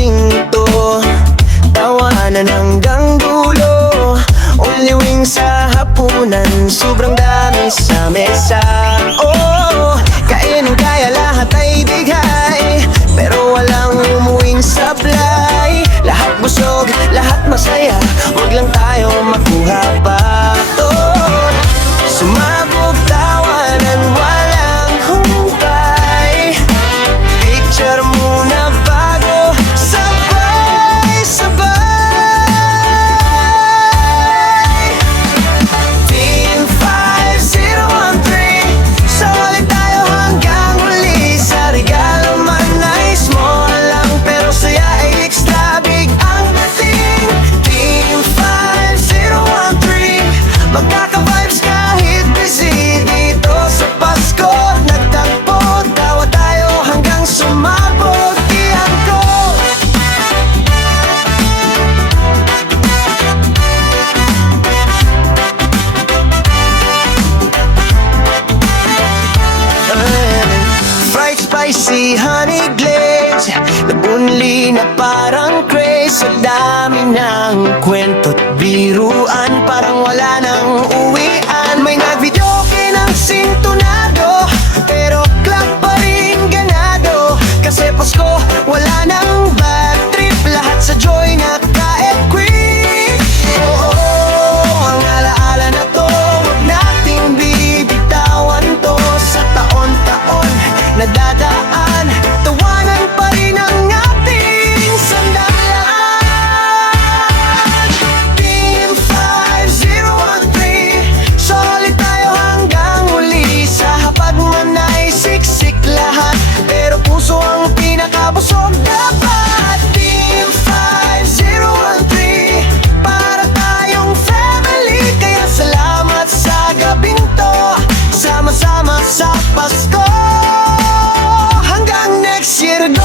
lasing to. Tawanan hanggang dulo, uliwing sa hapunan, sobrang dami sa mesa. Oh, kainin kaya lahat ay bigay, pero walang umuwing sablay. Lahat busog, lahat masaya, wag lang tayo makuha pa. Oh, sumabog tawanan, walang humpay. Picture muna bago sabay-sabay. Team 5013, solid tayo hanggang huli. Sa regalo man ay small lang, pero saya ay extra big ang dating. Team 5013, magkaka-vibes kahit busy dito sa Pasko. Nagtagpo, tawa tayo hanggang sumabog iyan ko. Fried spicy honey glaze, nabunli na parang craze. Sa dami ng kwento't biruan, parang wala nang uwian. May nag-videoke ng sintonado, pero club pa rin ganado. Kasi Pasko, wala nang bad trip, lahat sa joy naka-equip. Oo, ang alaala na to, huwag nating bibitawan to. Sa taon-taon na dadaan, tawanan pa rin ang ating sandalan. Team 5013, solid tayo hanggang huli. Sa hapag man ay siksik lahat, pero puso ang pinakabusog dapat. Team 5013, para tayong family. Kaya salamat sa gabing to, sama-sama sa Pasko. Hanggang next year, go!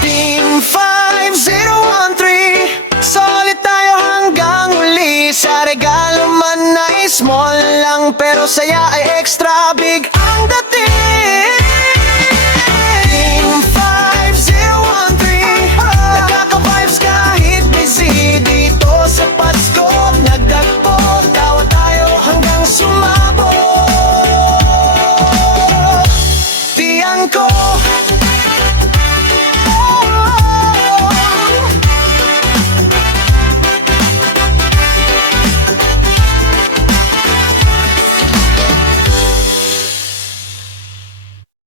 Team 5013, solid tayo hanggang huli. Sa regalo man ay small lang, pero saya ay extra big.